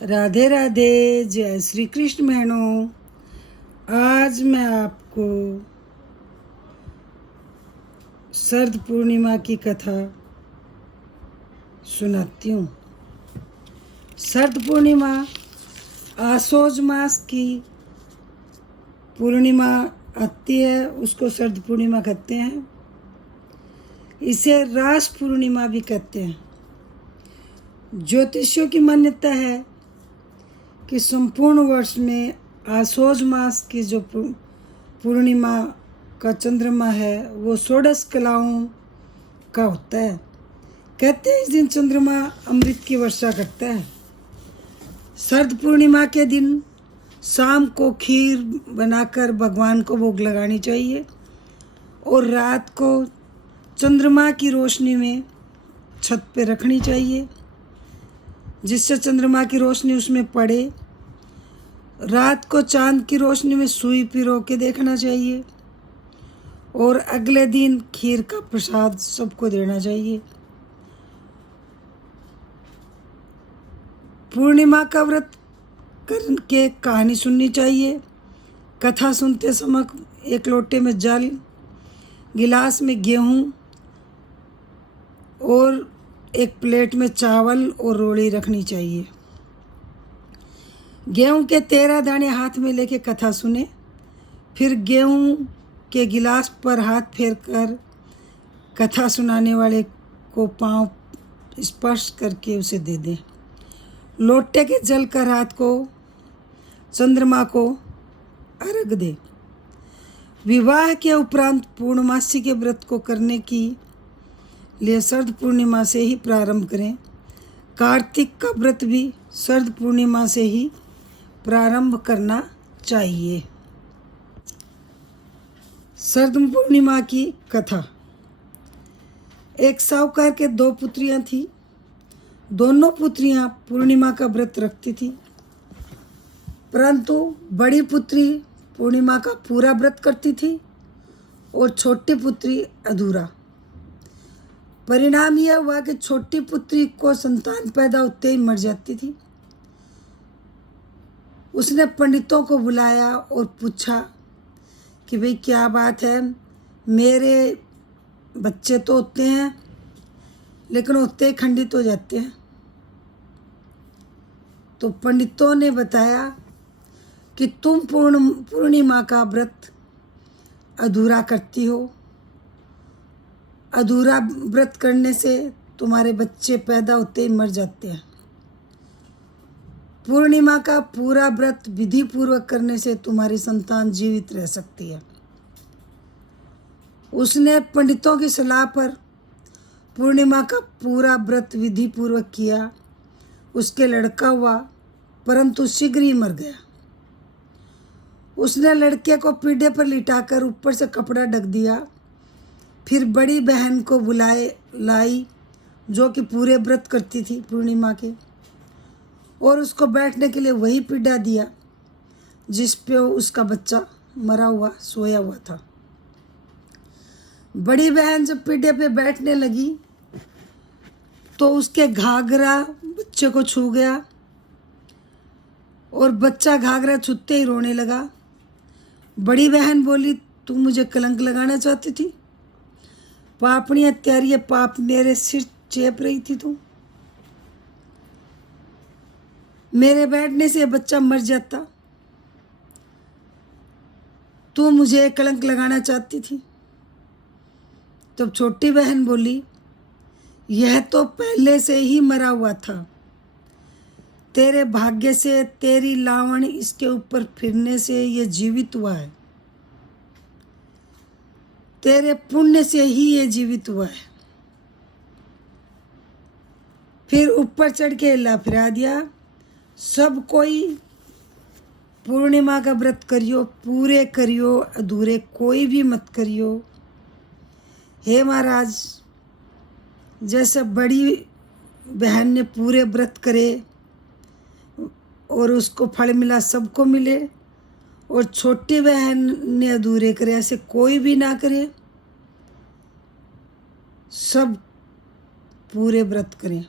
राधे राधे, जय श्री कृष्ण बहनों। आज मैं आपको शरद पूर्णिमा की कथा सुनाती हूँ। शरद पूर्णिमा आसोज मास की पूर्णिमा आती है, उसको शरद पूर्णिमा कहते हैं। इसे रास पूर्णिमा भी कहते हैं। ज्योतिषियों की मान्यता है कि संपूर्ण वर्ष में आसोज मास की जो पूर्णिमा का चंद्रमा है वो 16 कलाओं का होता है। कहते हैं इस दिन चंद्रमा अमृत की वर्षा करता है। शरद पूर्णिमा के दिन शाम को खीर बनाकर भगवान को भोग लगानी चाहिए और रात को चंद्रमा की रोशनी में छत पे रखनी चाहिए, जिससे चंद्रमा की रोशनी उसमें पड़े। रात को चांद की रोशनी में सुई पिरो के देखना चाहिए और अगले दिन खीर का प्रसाद सबको देना चाहिए। पूर्णिमा का व्रत करके कहानी सुननी चाहिए। कथा सुनते समय एक लोटे में जल, गिलास में गेहूँ और एक प्लेट में चावल और रोटी रखनी चाहिए। गेहूं के 13 दाने हाथ में लेके कथा सुने, फिर गेहूं के गिलास पर हाथ फेर कर कथा सुनाने वाले को पांव स्पर्श करके उसे दे दें। लोटे के जल का रात को चंद्रमा को अर्घ दे। विवाह के उपरांत पूर्णमासी के व्रत को करने की लिए शरद पूर्णिमा से ही प्रारंभ करें। कार्तिक का व्रत भी शरद पूर्णिमा से ही प्रारंभ करना चाहिए। शरद पूर्णिमा की कथा। एक साहूकार के 2 पुत्रियां थीं। दोनों पुत्रियां पूर्णिमा का व्रत रखती थीं, परंतु बड़ी पुत्री पूर्णिमा का पूरा व्रत करती थी और छोटी पुत्री अधूरा। परिणाम यह हुआ कि छोटी पुत्री को संतान पैदा होते ही मर जाती थी। उसने पंडितों को बुलाया और पूछा कि भाई क्या बात है, मेरे बच्चे तो होते हैं लेकिन होते ही खंडित हो जाते हैं। तो पंडितों ने बताया कि तुम पूर्णिमा का व्रत अधूरा करती हो। अधूरा व्रत करने से तुम्हारे बच्चे पैदा होते ही मर जाते हैं। पूर्णिमा का पूरा व्रत विधि पूर्वक करने से तुम्हारी संतान जीवित रह सकती है। उसने पंडितों की सलाह पर पूर्णिमा का पूरा व्रत विधि पूर्वक किया। उसके लड़का हुआ, परंतु शीघ्र ही मर गया। उसने लड़के को पीढ़े पर लिटाकर ऊपर से कपड़ा ढक दिया। फिर बड़ी बहन को लाई जो कि पूरे व्रत करती थी पूर्णिमा के, और उसको बैठने के लिए वही पीढ़ा दिया जिस पे उसका बच्चा मरा हुआ सोया हुआ था। बड़ी बहन जब पीढ़े पे बैठने लगी तो उसके घाघरा बच्चे को छू गया और बच्चा घाघरा छूते ही रोने लगा। बड़ी बहन बोली, तू मुझे कलंक लगाना चाहती थी? पापड़ियाँ त्यारी पाप मेरे सिर चेप रही थी। तू मेरे बैठने से बच्चा मर जाता। तू मुझे कलंक लगाना चाहती थी। तब छोटी बहन बोली, यह तो पहले से ही मरा हुआ था। तेरे भाग्य से, तेरी लावण इसके ऊपर फिरने से ये जीवित हुआ है। तेरे पुण्य से ही ये जीवित हुआ है। फिर ऊपर चढ़ के हिला फिरा दिया। सब कोई पूर्णिमा का व्रत करियो, पूरे करियो, अधूरे कोई भी मत करियो। हे महाराज, जैसे बड़ी बहन ने पूरे व्रत करे और उसको फल मिला, सबको मिले, और छोटी बहन ने अधूरे करे, ऐसे कोई भी ना करे। सब पूरे व्रत करें।